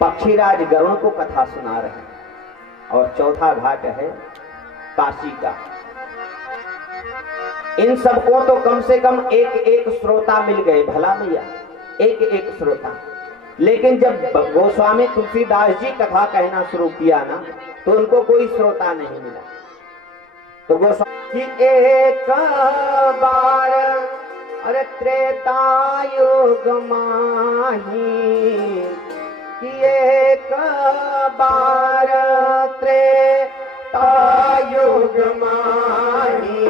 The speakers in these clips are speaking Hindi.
पक्षीराज गरुण को कथा सुना रहे हैं। और चौथा घाट है काशी का। इन सबको तो कम से कम एक एक श्रोता मिल गए, भला भैया, एक एक श्रोता। लेकिन जब गोस्वामी तुलसीदास जी कथा कहना शुरू किया ना, तो उनको कोई श्रोता नहीं मिला। तो गोस्वामी एक बार अरे त्रेता युग माही, कि एक बार त्रेता युग माही,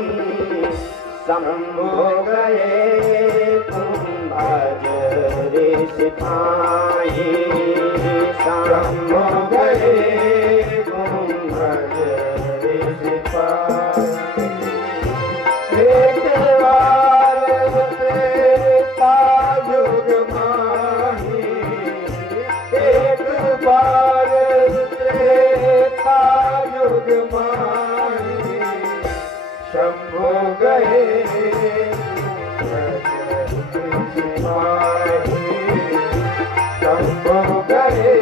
शंभु गए कुंभज ऋषि भाई, शंभु गए कुंभज ऋषि भाई। एक बार त्रेता युग माही, एक बार त्रेता युग माही, शंभु गए शंभु गए।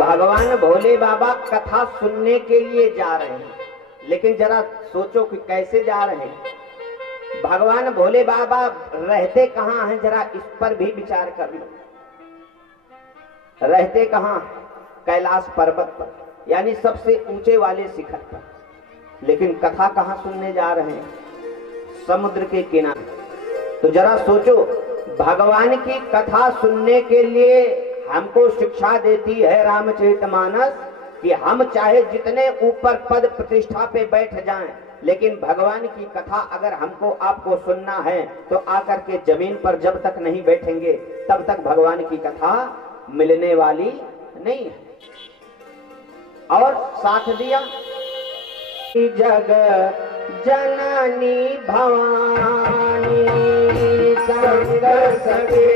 भगवान भोले बाबा कथा सुनने के लिए जा रहे हैं, लेकिन जरा सोचो कि कैसे जा रहे हैं। भगवान भोले बाबा रहते कहाँ हैं, जरा इस पर भी विचार कर लो। रहते कहाँ? कैलाश पर्वत पर, यानी सबसे ऊंचे वाले शिखर पर। लेकिन कथा कहाँ सुनने जा रहे हैं? समुद्र के किनारे। तो जरा सोचो, भगवान की कथा सुनने के लिए हमको शिक्षा देती है रामचरितमानस कि हम चाहे जितने ऊपर पद प्रतिष्ठा पे बैठ जाएं, लेकिन भगवान की कथा अगर हमको आपको सुनना है तो आकर के जमीन पर जब तक नहीं बैठेंगे तब तक भगवान की कथा मिलने वाली नहीं है। और साथ दिया जग जननी भवानी, संग सगे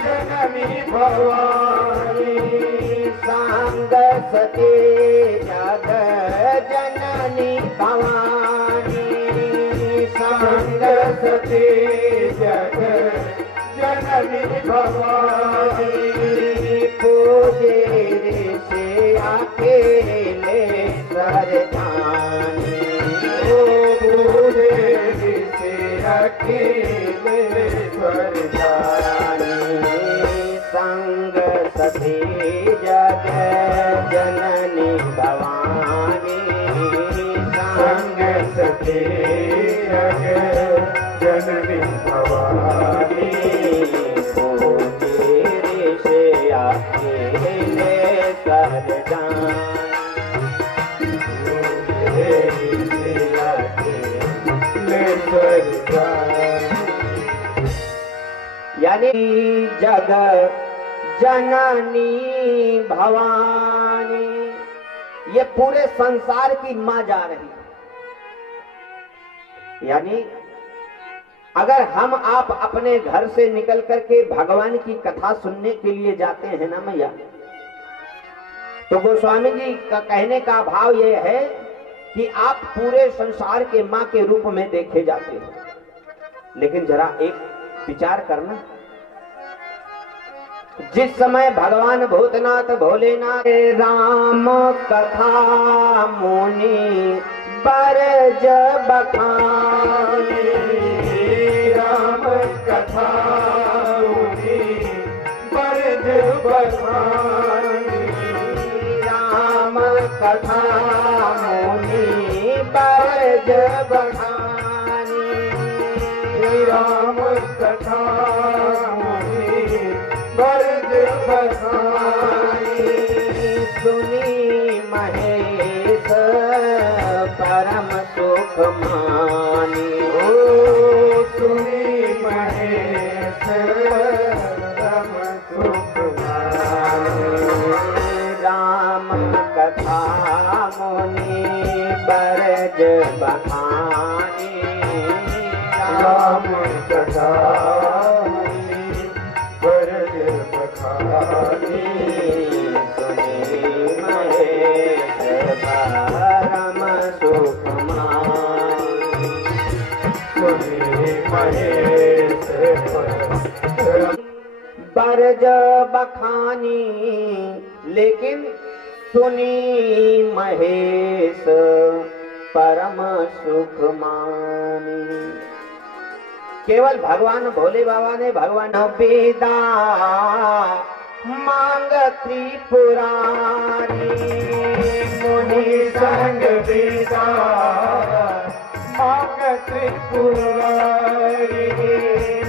जननी भवानी, संग सते जग जननी भवानी, संग सते जग जननी भवानी। पूजे से अकेले सरदानी, पूजे से अकेले सरदानी, संग सती जग जननी भवानी, संग सती जग जननी भवानी। यानी जग जननी भवानी, ये पूरे संसार की मां जा रही है। यानी अगर हम आप अपने घर से निकल करके भगवान की कथा सुनने के लिए जाते हैं ना मैया, तो गोस्वामी जी का कहने का भाव यह है कि आप पूरे संसार के मां के रूप में देखे जाते हैं। लेकिन जरा एक विचार करना, जिस समय भगवान भूतनाथ भोलेनाथ राम कथा मुनि बरज बखानी, राम कथा मुनि बरज बखानी, राम कथा मुनि बरज बखानी, राम कथा मुनि बरज बखानी। सुनी महेश परम सुख मानी, ओ सुनी महेश परम सुख मानी, राम कथा मुनि बरज बखानी, राम कथा मुनि बरज बखानी। सुनी महेश परम सुख मानी, सुनी महेश बरज बखानी लेकिन सुनी महेश परम सुख मानी। केवल भगवान भोले बाबा ने भगवान बेदा मांग त्रिपुरारी मुनि संग बेदा मांग त्रिपुरारी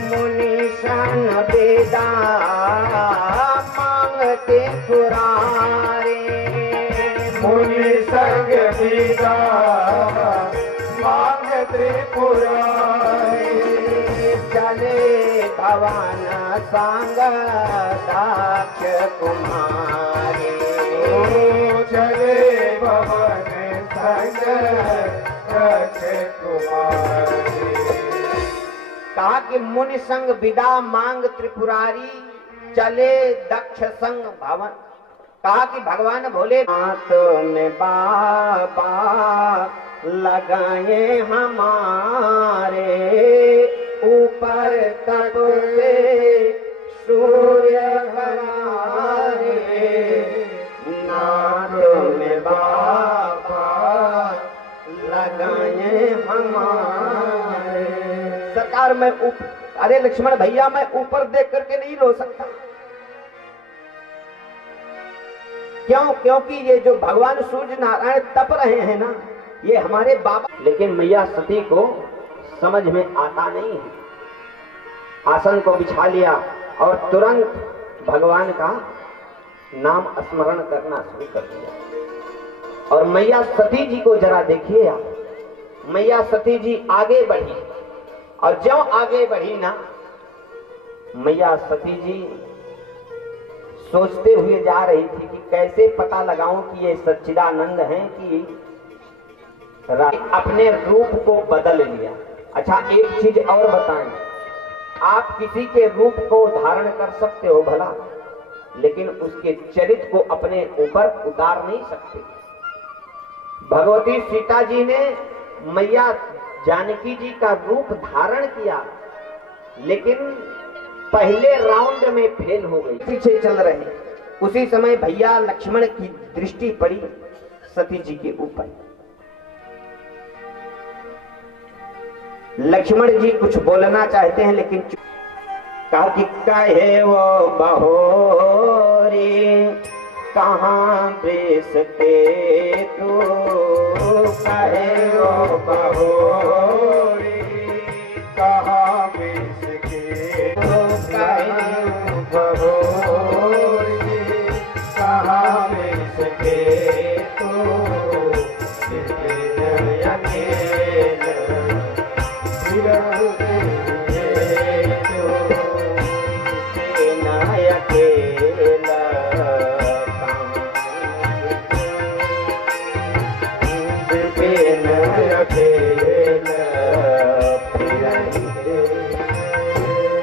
मुनि संग बेदा मांग त्रिपुरारी मुनि संग बेदा मांग त्रिपुरारी चले भवन संग दाक्ष कुमारी चले भवन संग दाक्ष कुमारी। कहा कि मुनि संग विदा मांग त्रिपुरारी चले दक्ष संग भवन। कहा कि भगवान भोले नाथ में बाबा लगाए हमारे ऊपर तट पे सूर्य हमारे नाथ में बाबा लगाए हमारे। सरकार मैं अरे लक्ष्मण भैया मैं ऊपर देख करके नहीं रो सकता। क्यों? क्योंकि ये जो भगवान सूर्य नारायण तप रहे हैं ना, ये हमारे बाबा। लेकिन मैया सती को समझ में आता नहीं है। आसन को बिछा लिया और तुरंत भगवान का नाम स्मरण करना शुरू कर दिया। और मैया सती जी को जरा देखिए आप, मैया सती जी आगे बढ़ी और जो आगे बढ़ी ना, मैया सती जी सोचते हुए जा रही थी कि कैसे पता लगाऊं कि ये सच्चिदानंद हैं कि अपने रूप को बदल लिया। अच्छा एक चीज और बताएं, आप किसी के रूप को धारण कर सकते हो भला, लेकिन उसके चरित्र को अपने ऊपर उतार नहीं सकते। भगवती सीता जी ने मैया जानकी जी का रूप धारण किया, लेकिन पहले राउंड में फेल हो गई। पीछे चल रहे उसी समय भैया लक्ष्मण की दृष्टि पड़ी सती जी के ऊपर। लक्ष्मण जी कुछ बोलना चाहते हैं लेकिन कहा कि कहे वो बहोरी कहाँ बेसते तू, कहे वो बहोरी कहाँ बेसके कहे बहोरी कहाँ बेसके तो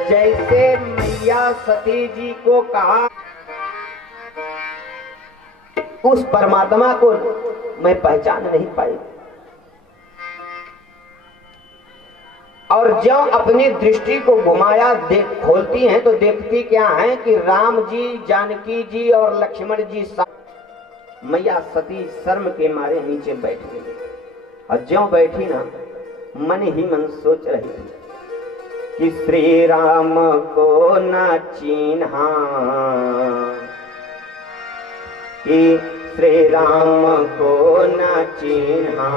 जैसे मैया सती जी को कहा उस परमात्मा को मैं पहचान नहीं पाई, और जब अपनी दृष्टि को घुमाया खोलती हैं तो देखती क्या है कि राम जी, जानकी जी और लक्ष्मण जी। मैया सती शर्म के मारे नीचे बैठ गई और ज्यों बैठी ना मन ही मन सोच रही थी कि श्री राम को न चिन्हा, कि श्री राम को न चिन्हा,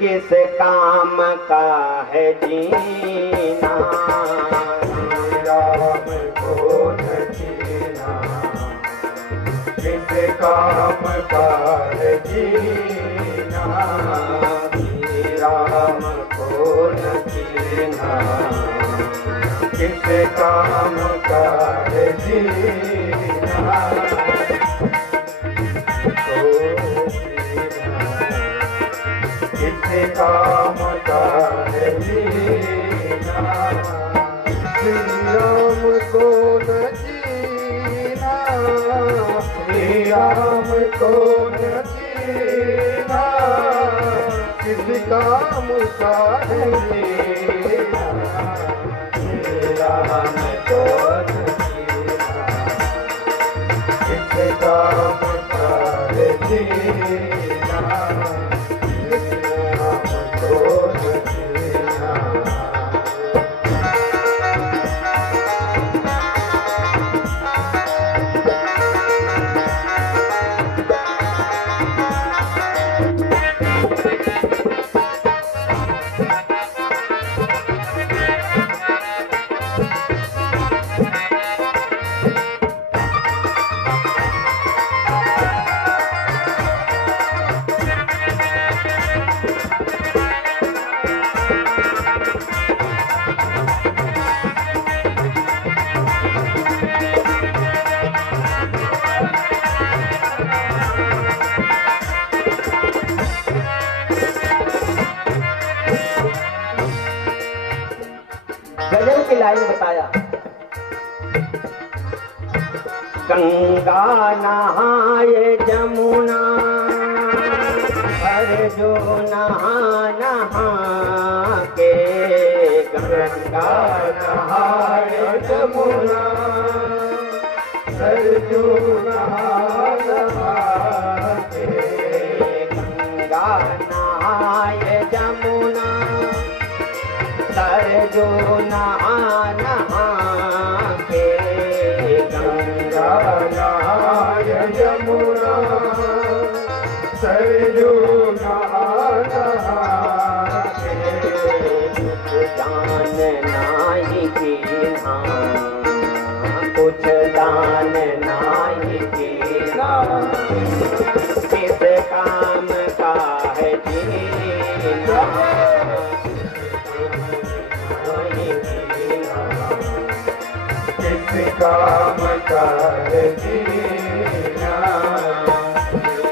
किस काम का है जीना। राम को न चिन्हा किस काम का है जीना। राम को न चिन्हा किस काम का है जीना। किस काम का है जीना। श्री राम को न जीना, श्री राम को न जीना, किस काम का है जीना, राम को न जीना, किस काम का है जीना, राम को न जीना। गजल की लाइन बताया, गंगा नहाए जमुना पर जो नहा नहा के, गंगा नहाए जमुना सरजू नहा नहा के, गंगा नहाए जमुना सरजू नहा नहा के, गंगा नहाए जमुना सरजू नहा नहा के, जान नाई कीना, कुछ दान नाई कीना, किस काम का है जीना, किस काम का है जीना,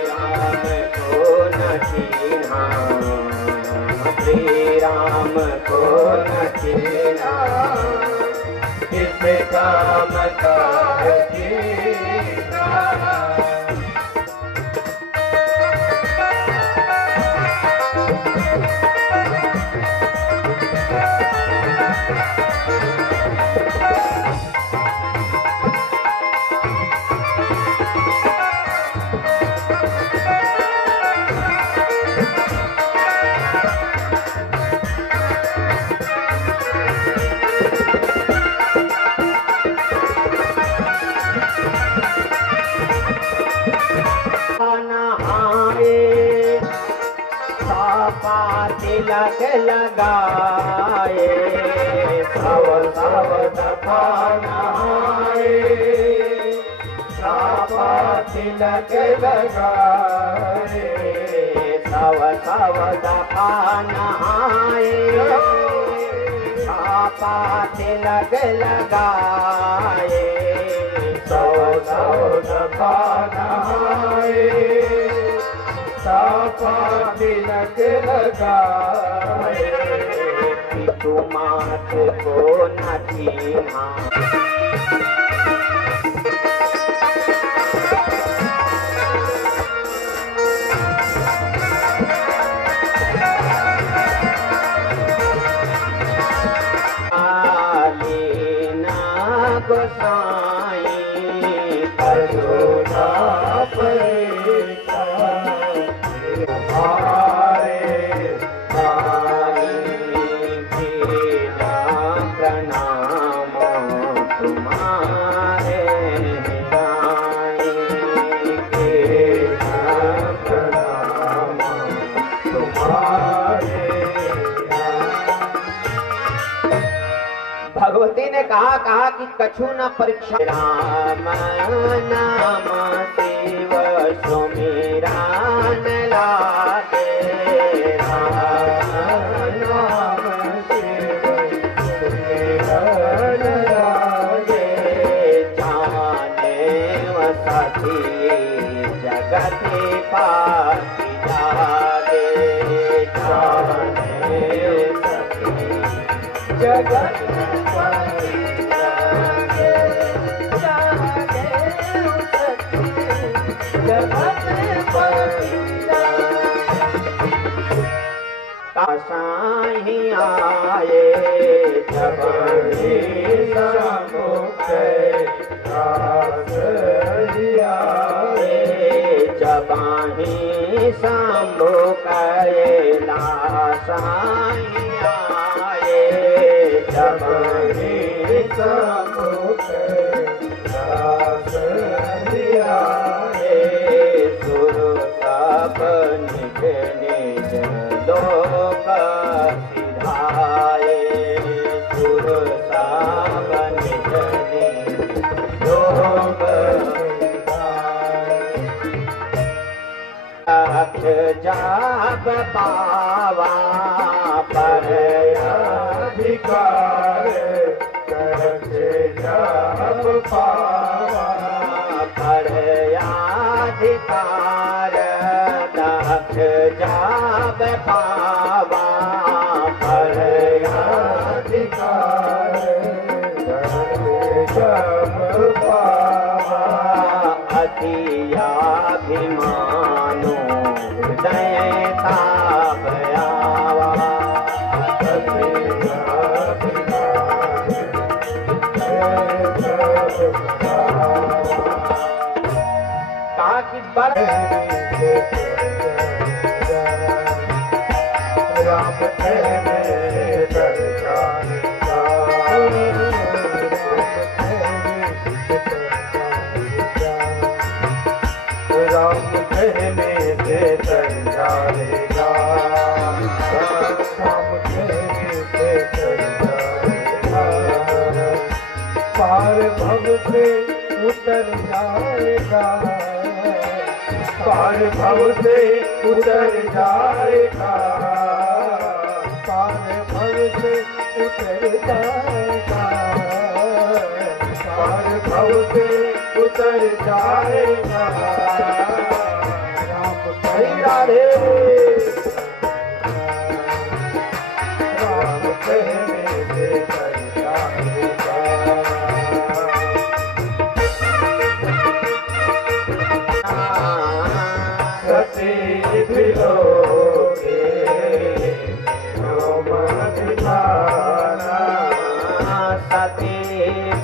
राम को न जीना, श्री राम को न जीना, किस काम का है जीना। नहाए सापा तिलक लगाए, सव सव दफा नहाए, सापा तिलक लगाए, सव सव दफा नहाए, सापा तिलक लगाए, सव सव दफा नहाए, सापा तिलक लगाए, पितु मात को न छीना, गोसाई करुणा परितान, हमारे साई दीना प्रणाम तुम्हारे गाई के, प्रणाम तुम्हारे। भगवती ने कहा कि कछु न परीक्षा, राम नाम शिव सुमिरान लागे, राम नाम शिव सुमिरन लागे, जाने व सखी जगति पाति जागे, जाने सखी जगत साई आए जब ही सम्मुख आए जब ही सम्मुख साई आए जब ही सम्मुख आए सुर सब निज निज लोक सिधाए सुर सब निज निज लोक जाप पावा पर अधिकार करके जाप पावा पर अधिकार दक्ष जाप पावा पर अधिकार करके जाप पावा अतियाभिमानो हृदय तापयावा ताकि बड़ राम कहने कर जाने राम कहने से तर जाएगा राम कहने से तर जाएगा पार भव से उतर जाएगा पार भव से उतर जाएगा पार भव से उतर जाएगा पार भव से उतर जाएगा राम राधे राम कहने से तर जाएगा सती बिलोके रोम विधाना सती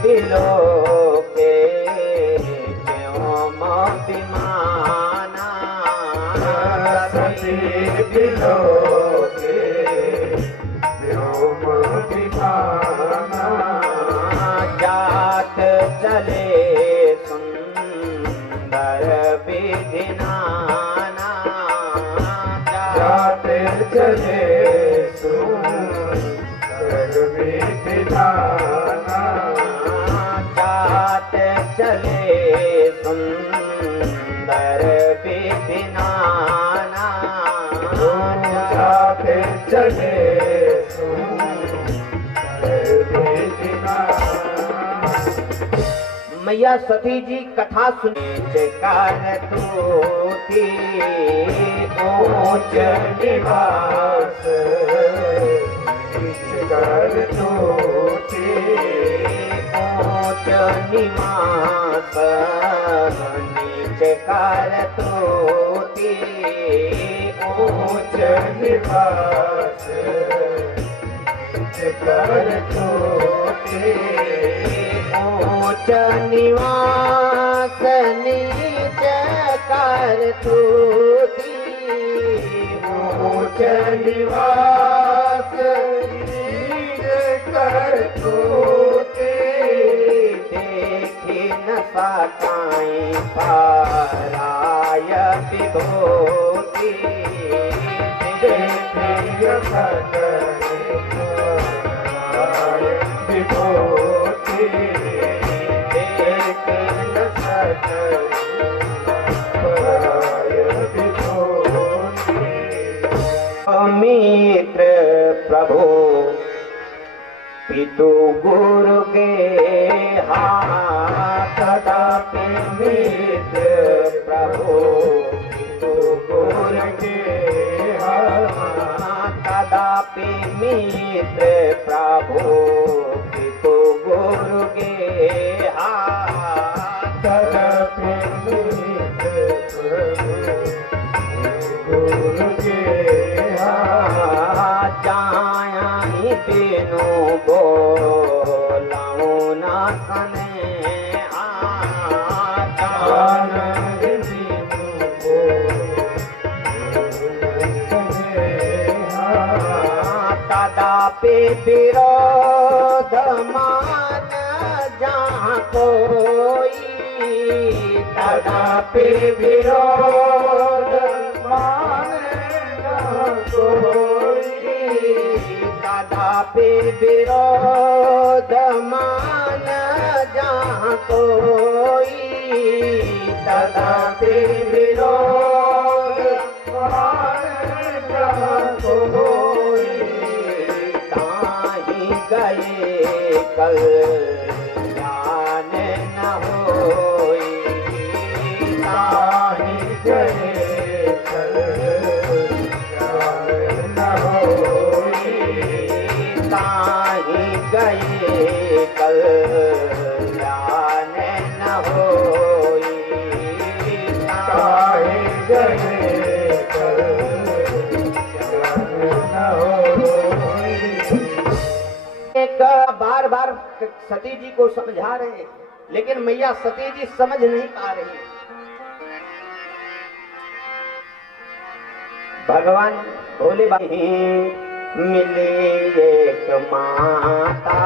बिलोके व्योम विमाना सती बिलोके व्योम विधाना जात चले सुंदर विधिनाना जाते चले सुंदर विधिनाना जात चले सुंदर विधिनाना जाते चले सुंदर विधिनाना मैया सती जी कथा सुने कर तूती ऊंच निवास कर तूती ऊंच निवास नीच कर तूती ऊंच निवास कर तूती ऊंच निवास नीच कर तूती ऊंच निवास कर तूती देखी न सकाई पराय विभूति देखी न सकाई विभूति देखी न सकाई पराय विभूति मित्र प्रभु पितु गुरु के हाथ कदापि मित्र प्रभु पितु गुरु के हाथ कदापि मित्र प्रभु पितु गुरु के हाथ कदापि मित्र प्रभु गुरु के हाथ पे विरोध मान जहाँ कोई, दादा पे विरोध मान जहाँ कोई, दादा पे विरोध मान जहाँ कोई, दादा पे विरोध मान जहाँ कोई, ताही गए कल्याण न होई, ताही गए कल्याण न होई, ताही गए कल्याण न होई, ताही गए कल्याण न होई। एक बार बार सती जी को समझा रहे हैं, लेकिन मैया सती जी समझ नहीं पा रही। भगवान भोले बाबा मिले एक माता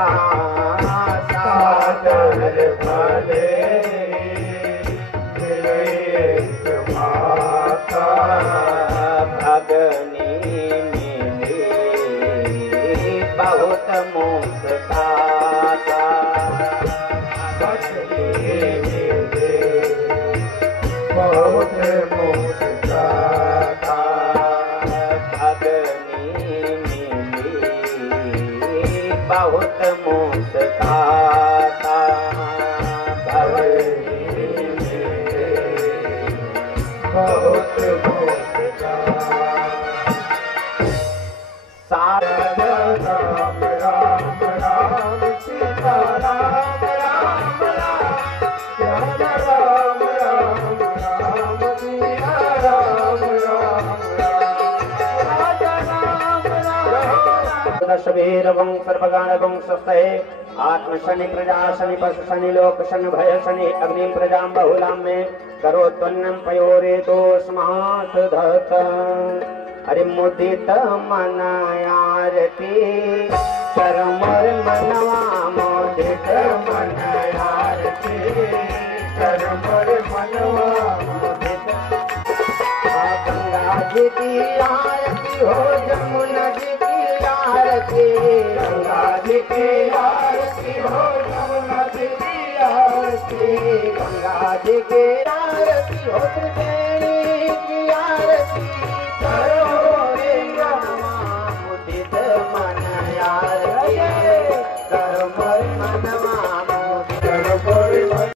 सादर भले मिले एक माता, भगनी मिले बहुत मुस्काता, भगनी मिले बहुत मुस्काता, भगनी मिली बहुत मुस्काता, भगनी मिले बहुत मुस्काता। सारा राम राम राम सीता राम राम राम, राम राम राम सीता राम राम राम, राजा राम राम दशवीर वं सर्वगान वं स्वस्ते आत्म शनि प्रजा शनि पशु शनि लोक शनि भय शनि अग्नि प्रजां बहुलां में करो त्वन्नम पयोरे तो स्मार्थ धत। अरे मुदित मनायारती करमर मनवा मुदित मनयारती करमर मनवा मुदित। गंगा जी की आरती हो जमुना जी की आरती, गंगा जी की आरती हो जमुना जी की आरती, गंगा जी की आरती हो त्रिवेणी की आरती, करो रे मनवा मुदित मन यार